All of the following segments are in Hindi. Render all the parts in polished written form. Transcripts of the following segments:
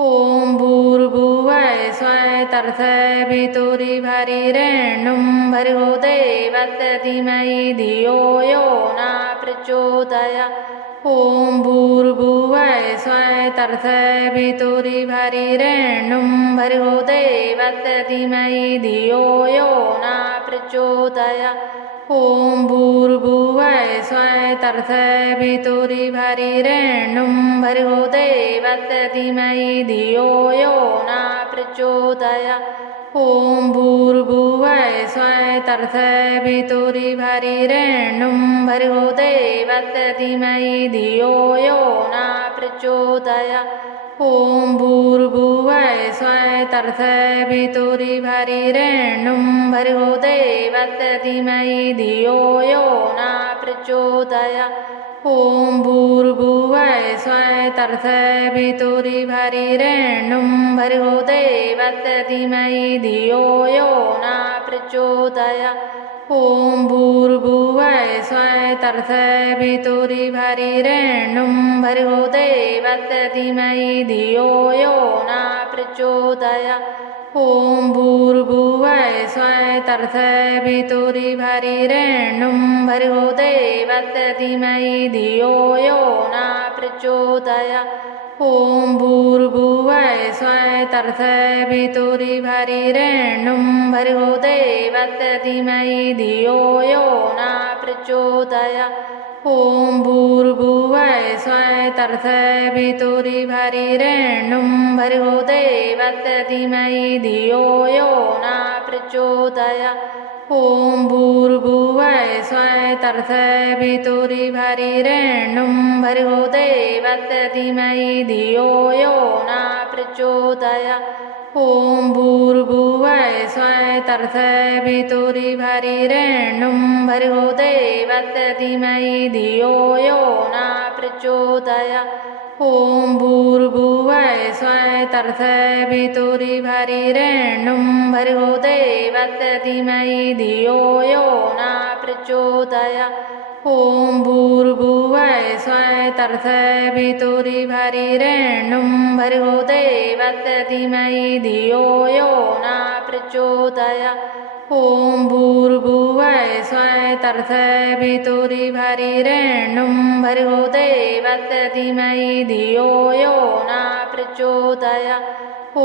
ॐ भूर्भुवः स्वः तत्सवितुर्वरेण्यं भर्गो देवस्य धीमहि धियो यो न प्रचोदयात्। ॐ भूर्भुवः स्वः तत्सवितुर्वरेण्यं भर्गो देवस्य धीमहि धियो यो न प्रचोदयात्। ॐ भूर्भुवः स्वः तत्सवितुर्वरेण्यं भर्गो देवस्य धीमहि धियो यो न प्रचोदयात्। ॐ भूर्भुवः स्वः तत्सवितुर्वरेण्यं भर्गो देवस्य धीमहि धियो यो न प्रचोदयात्। ॐ भूर्भुवः स्वः तत्सवितुर्वरेण्यं भर्गो देवस्य धीमहि धियो यो न प्रचोदयात्। ॐ भूर्भुवः स्वः तत्सवितुर्वरेण्यं भर्गो देवस्य धीमहि धियो यो न प्रचोदयात्। ॐ भूर्भुवः स्वः तत्सवितुर्वरेण्यं भर्गो देवस्य धीमहि धियो यो न प्रचोदयात्। ॐ भूर्भुवः स्वः तत्सवितुर्वरेण्यं भर्गो देवस्य धीमहि धियो यो न प्रचोदयात्। ॐ भूर्भुवः स्वः तत्सवितुर्वरेण्यं भर्गो देवस्य धीमहि धियो यो न प्रचोदयात्। ॐ भूर्भुवः स्वः तत्सवितुर्वरेण्यं भर्गो देवस्य धीमहि धियो यो न प्रचोदयात्। ॐ भूर्भुवः स्वः तत्सवितुर्वरेण्यं भर्गो देवस्य धीमहि धियो यो न प्रचोदयात्। ॐ भूर्भुवः स्वः तत्सवितुर्वरेण्यं भर्गो देवस्य धीमहि धियो यो न प्रचोदयात्। ॐ भूर्भुवः स्वः तत्सवितुर्वरेण्यं भर्गो देवस्य धीमहि धियो यो न प्रचोदयात्। ॐ भूर्भुवः स्वः तत्सवितुर्वरेण्यं भर्गो देवस्य धीमहि धियो यो न प्रचोदयात्। ॐ भूर्भुवः स्वः तत्सवितुर्वरेण्यं भर्गो देवस्य धीमहि धियो यो न प्रचोदयात्। ॐ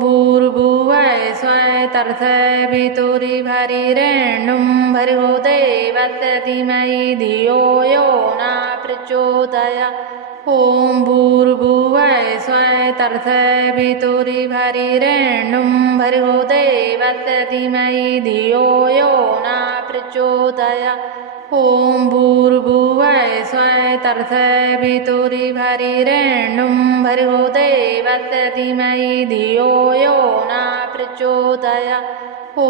भूर्भुवः स्वः तत्सवितुर्वरेण्यं भर्गो देवस्य धीमहि धियो यो न प्रचोदयात्। ॐ भूर्भुवः स्वः तत्सवितुर्वरेण्यं भर्गो देवस्य धीमहि धियो यो न प्रचोदयात्। ॐ भूर्भुवः स्वः तत्सवितुर्वरेण्यं भर्गो देवस्य धीमहि धियो यो न प्रचोदयात्। ॐ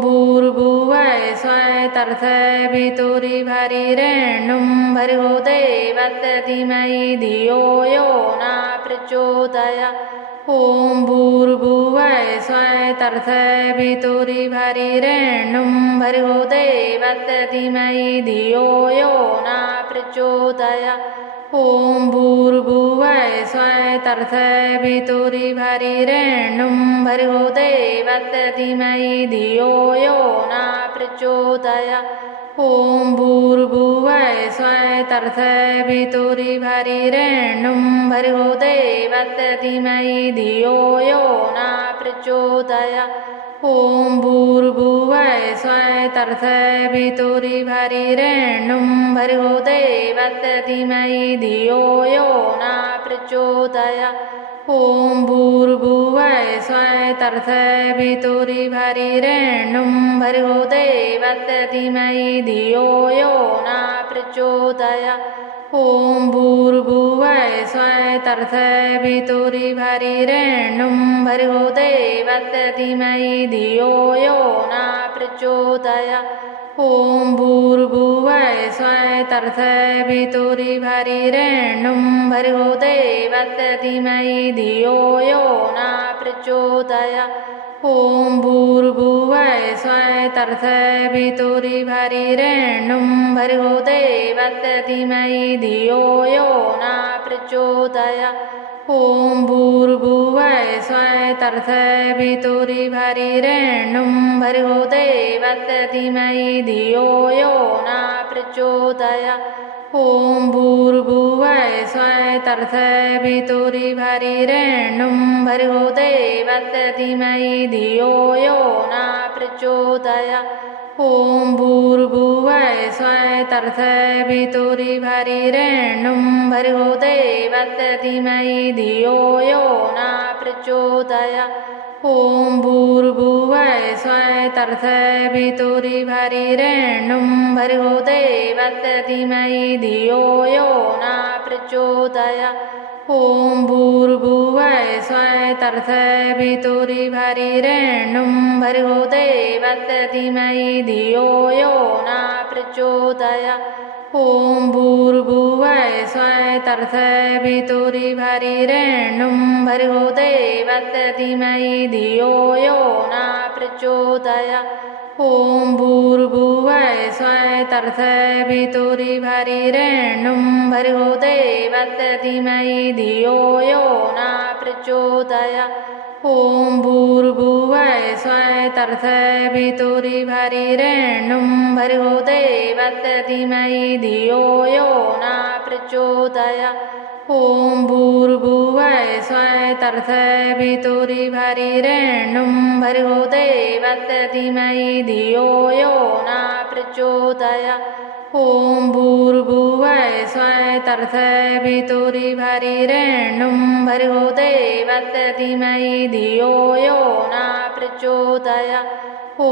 भूर्भुवः स्वः तत्सवितुर्वरेण्यं भर्गो देवस्य धीमहि धियो यो न प्रचोदयात्। ॐ भूर्भुवः स्वः तत्सवितुर्वरेण्यं भर्गो देवस्य धीमहि धियो यो न प्रचोदयात्। ॐ भूर्भुवः स्वः तत्सवितुर्वरेण्यं भर्गो देवस्य धीमहि धियो यो न प्रचोदयात्। ॐ भूर्भुवः स्वः तत्सवितुर्वरेण्यं भर्गो देवस्य धीमहि धियो यो न प्रचोदयात्। ॐ भूर्भुवः स्वः तत्सवितुर्वरेण्यं भर्गो देवस्य धीमहि धियो यो न प्रचोदयात्। ॐ भूर्भुवः स्वः तत्सवितुर्वरेण्यं भर्गो देवस्य धीमहि धियो यो न प्रचोदयात्। ॐ भूर्भुवः स्वः तत्सवितुर्वरेण्यं भर्गो देवस्य धीमहि धियो यो न प्रचोदयात्। ॐ भूर्भुवः स्वः तत्सवितुर्वरेण्यं भर्गो देवस्य धीमहि धियो यो न प्रचोदयात्। ॐ भूर्भुवः स्वः तत्सवितुर्वरेण्यं भर्गो देवस्य धीमहि धियो यो न प्रचोदयात्। ॐ भूर्भुवः तर्सवितुरिभरिरेणुं भर्गो देवस्य धीमहि धियो यो न प्रचोदयात् ॐ भूर्भुवः स्वः तर्सवितुरिभरिरेणुं भर्गो देवस्य धीमहि धियो यो न प्रचोदयात् ॐ भूर्भुवः स्वः तर्सवितुरिभरिरेणुं भर्गो देवस्य धीमहि धियो यो न प्रचोदयात् ॐ भूर्भुवः स्वः तर्सवितुरिभरिरेणुं भर्गो देवस्य धीमहि धियो यो न प्रचोदयात् ॐ भूर्भुवः स्वः तर्सवितुरिभरिरेणुं भर्गो देवस्य धीमहि धियो यो न प्रचोदयात् ॐ भूर्भुवः स्वः तर्सवितुरिभरिरेणुं भर्गो देवस्य धीमहि धियो यो न प्रचोदयात् ॐ भूर्भुवः स्वः तर्सवितुरिभरिरेणुं भर्गो देवस्य धीमहि धियो यो न प्रचोदयात् ॐ भूर्भुवः स्वः तर्सवितुरिभरिरेणुं भर्गो देवस्य धीमहि धियो यो न प्रचोदयात् ॐ भूर्भुवः स्वः तर्सवितुरिभरिरेणुं भर्गो देवस्य धीमहि धियो यो न प्रचोदयात् ॐ भूर्भुवः स्वः तर्सवितुरिभरिरेणुं भर्गो देवस्य धीमहि धियो यो न प्रचोदयात् ॐ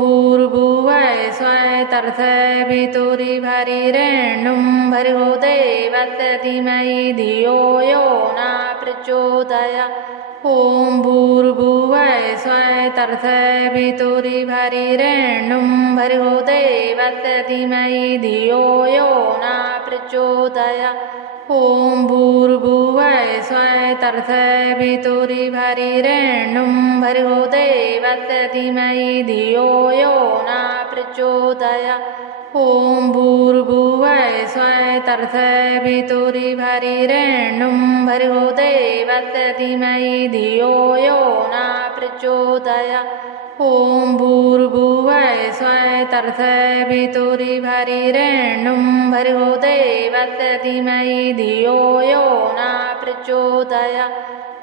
भूर्भुवः स्वः तर्सवितुरिभरिरेणुं भर्गो देवस्य धीमहि धियो यो न प्रचोदयात् ॐ भूर्भुवः स्वः तर्सवितुरिभरिरेणुं भर्गो देवस्य धीमहि धियो यो न प्रचोदयात् ॐ भूर्भुवः स्वः तर्सवितुरिभरिरेणुं भर्गो देवस्य धीमहि धियो यो न प्रचोदयात् ॐ भूर्भुवः स्वः तर्सवितुरिभरिरेणुं भर्गो देवस्य धीमहि धियो यो न प्रचोदयात् ॐ भूर्भुवः स्वः तर्सवितुरिभरिरेणुं भर्गो देवस्य धीमहि धियो यो न प्रचोदयात्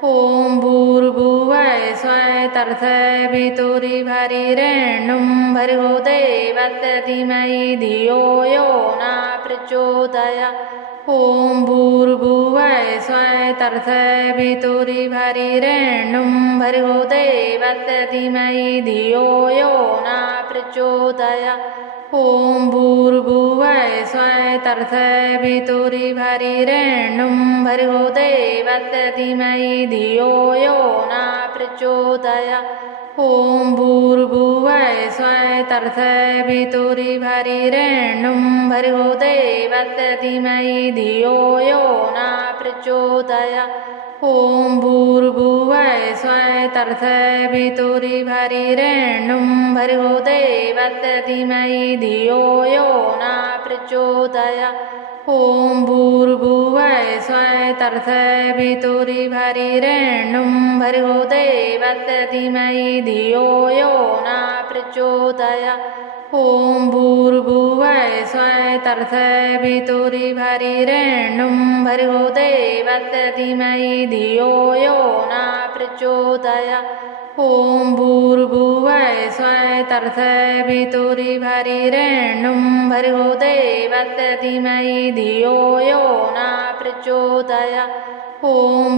ॐ भूर्भुवः स्वः तर्सवितुरिभरिरेणुं भर्गो देवस्य धीमहि धियो यो न प्रचोदयात् ॐ भूर्भुवः स्वः तर्सवितुरिभरिरेणुं भर्गो देवस्य धीमहि धियो यो न प्रचोदयात् ॐ भूर्भुवः स्वः तर्सवितुरिभरिरेणुं भर्गो देवस्य धीमहि धियो यो न प्रचोदयात् ॐ भूर्भुवः स्वः तर्सवितुरिभरिरेणुं भर्गो देवस्य धीमहि धियो यो न प्रचोदयात् ॐ भूर्भुवः स्वः तर्सवितुरिभरिरेणुं भर्गो देवस्य धीमहि धियो यो न प्रचोदयात् ॐ भूर्भुवः स्वः तर्सवितुरिभरिरेणुं भर्गो देवस्य धीमहि धियो यो न प्रचोदयात् ॐ भूर्भुवः स्वः तर्सवितुरिभरिरेणुं भर्गो देवस्य धीमहि धियो यो न प्रचोदयात् ॐ भूर्भुवः स्वः तर्सवितुरिभरिरेणुं भर्गो देवस्य धीमहि धियो यो न प्रचोदयात् ॐ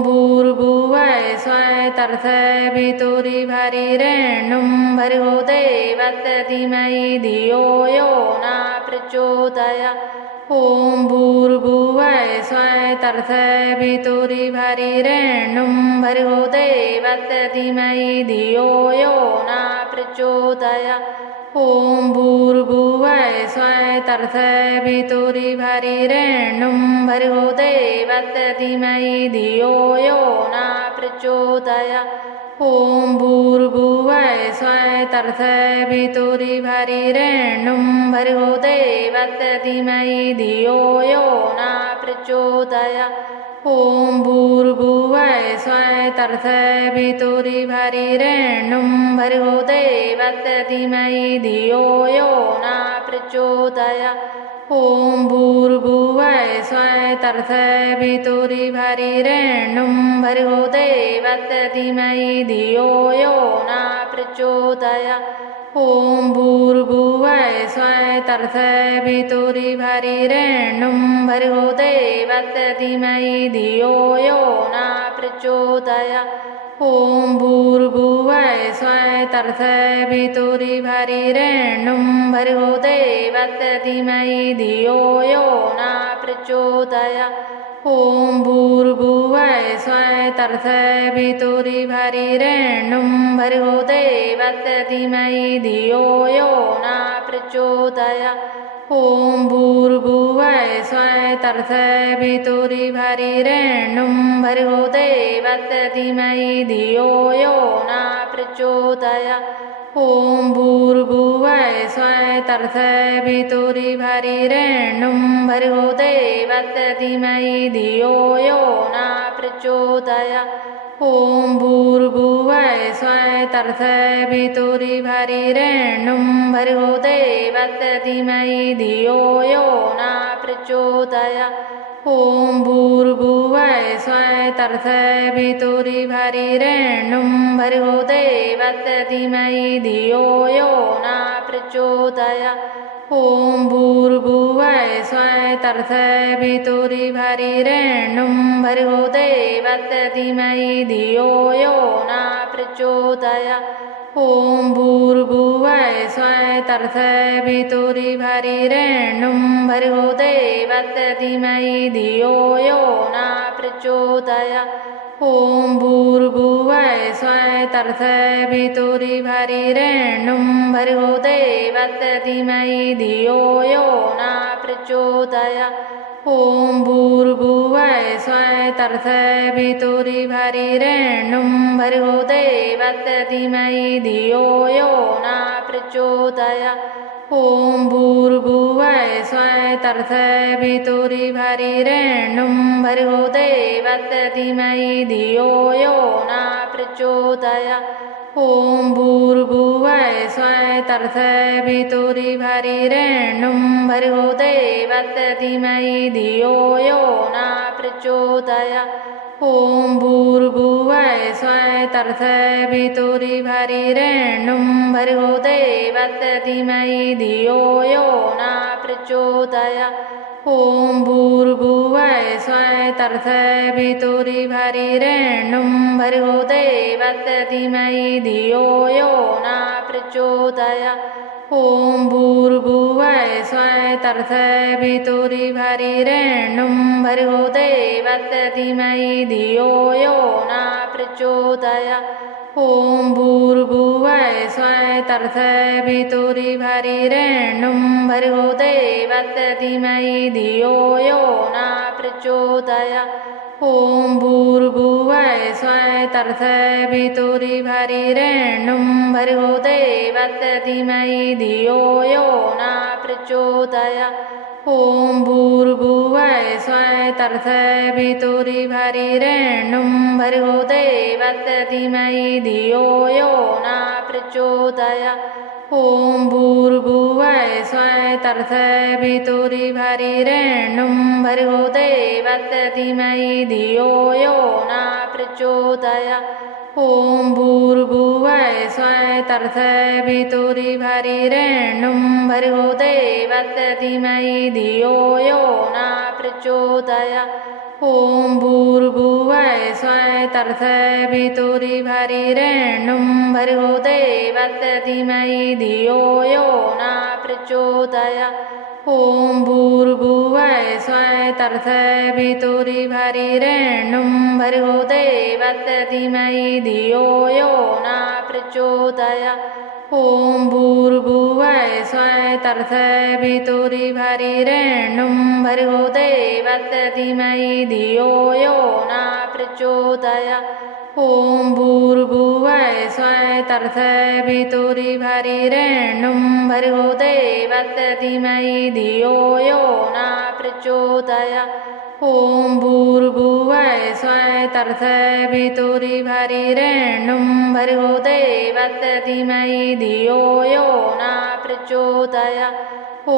भूर्भुवः स्वः तर्सवितुरिभरिरेणुं भर्गो देवस्य धीमहि धियो यो न प्रचोदयात् ॐ भूर्भुवः स्वः तर्सवितुरिभरिरेणुं भर्गो देवस्य धीमहि धियो यो न प्रचोदयात् ॐ भूर्भुवः स्वः तर्सवितुरिभरिरेणुं भर्गो देवस्य धीमहि धियो यो न प्रचोदयात् ॐ भूर्भुवः स्वः तर्सवितुरिभरिरेणुं भर्गो देवस्य धीमहि धियो यो न प्रचोदयात् ॐ भूर्भुवः स्वः तत्सवितुर्वरेण्यं भर्गो देवस्य धीमहि धियो यो नः प्रचोदयात् ॐ भूर्भुवः स्वः तत्सवितुर्वरेण्यं भर्गो देवस्य धीमहि धियो यो नः प्रचोदयात् ॐ भूर्भुवः स्वः तत्सवितुर्वरेण्यं भर्गो देवस्य धीमहि धियो यो नः प्रचोदयात् ॐ भूर्भुवः स्वः तत्सवितुर्वरेण्यं भर्गो देवस्य धीमहि धियो यो नः प्रचोदयात् ॐ भूर्भुवः स्वः तत्सवितुर्वरेण्यं भर्गो देवस्य धीमहि धियो यो नः प्रचोदयात् ॐ भूर्भुवः स्वः तत्सवितुर्वरेण्यं भर्गो देवस्य धीमहि धियो यो नः प्रचोदयात् ॐ भूर्भुवः स्वः तत्सवितुर्वरेण्यं भर्गो देवस्य धीमहि धियो यो नः प्रचोदयात् ॐ भूर्भुवः स्वः तत्सवितुर्वरेण्यं भर्गो देवस्य धीमहि धियो यो नः प्रचोदयात् ॐ भूर्भुवः स्वः तत्सवितुर्वरेण्यं भर्गो देवस्य धीमहि धियो यो नः प्रचोदयात् ॐ भूर्भुवः स्वः तत्सवितुर्वरेण्यं भर्गो देवस्य धीमहि धियो यो नः प्रचोदयात् ॐ भूर्भुवः स्वः तत्सवितुर्वरेण्यं भर्गो देवस्य धीमहि धियो यो नः प्रचोदयात् ॐ भूर्भुवः स्वः तत्सवितुर्वरेण्यं भर्गो देवस्य धीमहि धियो यो नः प्रचोदयात् ॐ भूर्भुवः स्वः तत्सवितुर्वरेण्यं भर्गो देवस्य धीमहि धियो यो नः प्रचोदयात् ॐ भूर्भुवः स्वः तत्सवितुर्वरेण्यं भर्गो देवस्य धीमहि धियो यो नः प्रचोदयात् ॐ भूर्भुवः स्वः तत्सवितुर्वरेण्यं भर्गो देवस्य धीमहि धियो यो नः प्रचोदयात् ॐ भूर्भुवः स्वः तत्सवितुर्वरेण्यं भर्गो देवस्य धीमहि धियो यो नः प्रचोदयात् ॐ भूर्भुवः स्वः तत्सवितुर्वरेण्यं भर्गो देवस्य धीमहि धियो यो नः प्रचोदयात् ॐ भूर्भुवः स्वः तत्सवितुर्वरेण्यं भर्गो देवस्य धीमहि धियो यो नः प्रचोदयात् ॐ भूर्भुवः स्वः तत्सवितुर्वरेण्यं भर्गो देवस्य धीमहि धियो यो नः प्रचोदयात् ॐ भूर्भुवः स्वः तत्सवितुर्वरेण्यं भर्गो देवस्य धीमहि धियो यो नः प्रचोदयात् ॐ भूर्भुवः स्वः तत्सवितुर्वरेण्यं भर्गो देवस्य धीमहि धियो यो नः प्रचोदयात् ॐ भूर्भुवः स्वः तत्सवितुर्वरेण्यं भर्गो देवस्य धीमहि धियो यो नः प्रचोदयात् ॐ भूर्भुवः स्वः तत्सवितुर्वरेण्यं भर्गो देवस्य धीमहि धियो यो नः प्रचोदयात् ॐ भूर्भुवः स्वः तत्सवितुर्वरेण्यं भर्गो देवस्य धीमहि धियो यो नः प्रचोदयात् ॐ भूर्भुवः स्वः तत्सवितुर्वरेण्यं भर्गो देवस्य धीमहि धियो यो नः प्रचोदयात् ॐ भूर्भुवः स्वः तत्सवितुर्वरेण्यं भर्गो देवस्य धीमहि धियो यो नः प्रचोदयात् ॐ भूर्भुवः स्वः तत्सवितुर्वरेण्यं भर्गो देवस्य धीमहि धियो यो नः प्रचोदयात् ॐ भूर्भुवः स्वः तत्सवितुर्वरेण्यं भर्गो देवस्य धीमहि धियो यो न प्रचोदयात् ॐ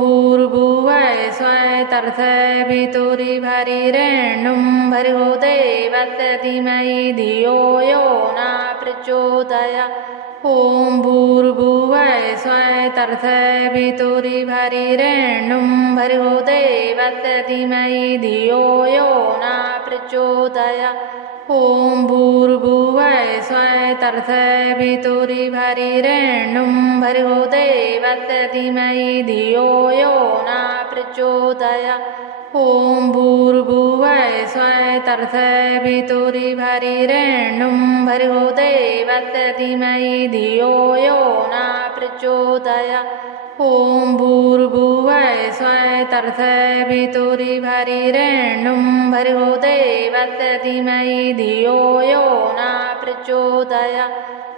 भूर्भुवः स्वः तत्सवितुर्वरेण्यं भर्गो देवस्य धीमहि धियो यो न प्रचोदयात् ॐ भूर्भुवः स्वः तत्सवितुर्वरेण्यं भर्गो देवस्य धीमहि धियो यो न प्रचोदयात् ॐ भूर्भुवः स्वः तत्सवितुर्वरेण्यं भर्गो देवस्य धीमहि धियो यो न प्रचोदयात् ॐ भूर्भुवः स्वः तत्सवितुर्वरेण्यं भर्गो देवस्य धीमहि धियो यो न प्रचोदयात् ॐ भूर्भुवः स्वः तत्सवितुर्वरेण्यं भर्गो देवस्य धीमहि धियो यो न प्रचोदयात्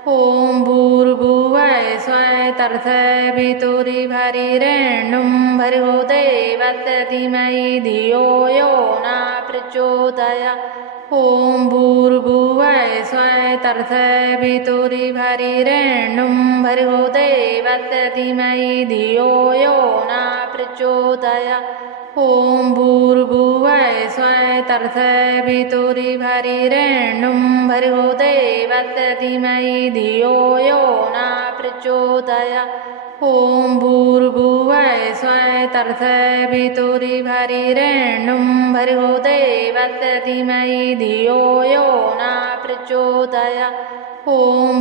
ॐ भूर्भुवः स्वः तत्सवितुर्वरेण्यं भर्गो देवस्य धीमहि धियो यो न प्रचोदयात् ॐ भूर्भुवः स्वः तत्सवितुर्वरेण्यं भर्गो देवस्य धीमहि धियो यो न प्रचोदयात् ॐ भूर्भुवः स्वः तत्सवितुर्वरेण्यं भर्गो देवस्य धीमहि धियो यो न प्रचोदयात् ॐ भूर्भुवः स्वः तत्सवितुर्वरेण्यं भर्गो देवस्य धीमहि धियो यो न प्रचोदयात् ॐ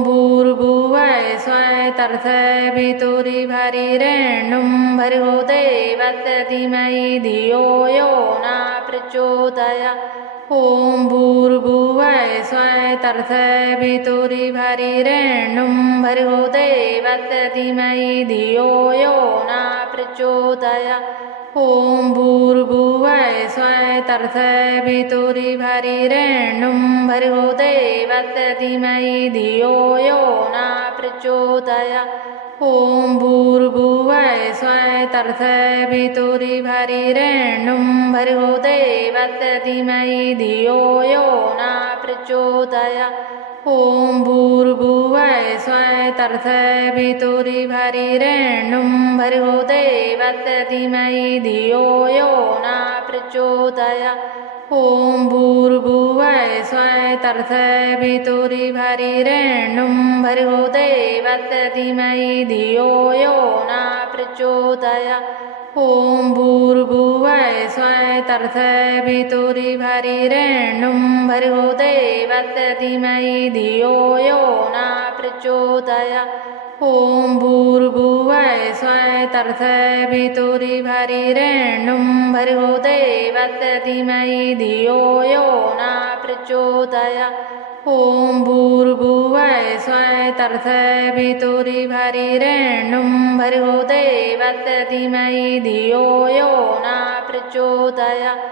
भूर्भुवः स्वः तत्सवितुर्वरेण्यं भर्गो देवस्य धीमहि धियो यो न प्रचोदयात् ॐ भूर्भुवः स्वः तत्सवितुर्वरेण्यं भर्गो देवस्य धीमहि धियो यो न प्रचोदयात् ॐ भूर्भुवः स्वः तत्सवितुर्वरेण्यं भर्गो देवस्य धीमहि धियो यो न प्रचोदयात् ॐ भूर्भुवः स्वः तत्सवितुर्वरेण्यं भर्गो देवस्य धीमहि धियो यो न प्रचोदयात् ॐ भूर्भुवः स्वः तत्सवितुर्वरेण्यं भर्गो देवस्य धीमहि धियो यो न प्रचोदयात् ॐ भूर्भुवः स्वः तत्सवितुर्वरेण्यं भर्गो देवस्य धीमहि धियो यो न प्रचोदयात् ॐ भूर्भुवः स्वः तत्सवितुर्वरेण्यं भर्गो देवस्य धीमहि धियो यो न प्रचोदयात् ॐ भूर्भुवः स्वः तत्सवितुर्वरेण्यं भर्गो देवस्य धीमहि धियो यो न प्रचोदयात् ॐ भूर्भुवः स्वः तत्सवितुर्वरेण्यं भर्गो देवस्य धीमहि धियो यो न प्रचोदयात्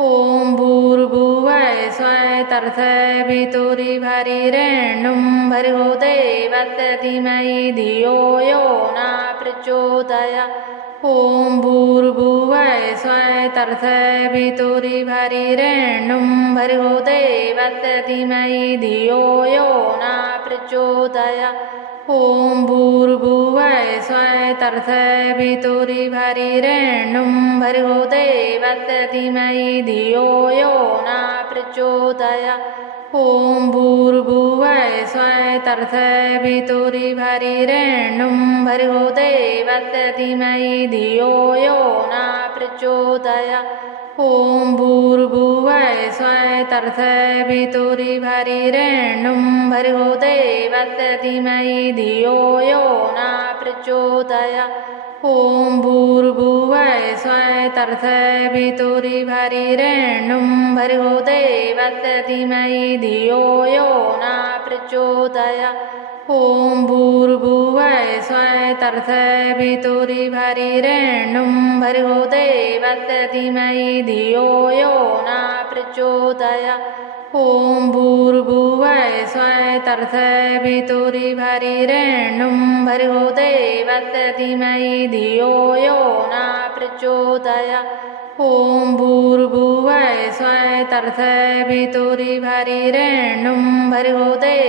ॐ भूर्भुवः स्वः तत्सवितुर्वरेण्यं भर्गो देवस्य धीमहि धियो यो न प्रचोदयात् ॐ भूर्भुवः स्वः तत्सवितुर्वरेण्यं भर्गो देवस्य धीमहि धियो यो न प्रचोदयात् ॐ भूर्भुवः स्वः तत्सवितुर्वरेण्यं भर्गो देवस्य धीमहि धियो यो न प्रचोदयात् ॐ भूर्भुवः स्वः तत्सवितुर्वरेण्यं भर्गो देवस्य धीमहि धियो यो न प्रचोदयात् ॐ भूर्भुवः स्वः तत्सवितुर्वरेण्यं भर्गो देवस्य धीमहि धियो यो न प्रचोदयात् ॐ भूर्भुवः स्वः तत्सवितुर्वरेण्यं भर्गो देवस्य धीमहि धियो यो न प्रचोदयात् ॐ भूर्भुवः स्वः तत्सवितुर्वरेण्यं भर्गो देवस्य धीमहि धियो यो न प्रचोदयात् ॐ भूर्भुवः स्वः तत्सवितुर्वरेण्यं भर्गो देवस्य धीमहि धियो यो न प्रचोदयात् ॐ भूर्भुवः स्वः तत्सवितुर्वरेण्यं भर्गो देवस्य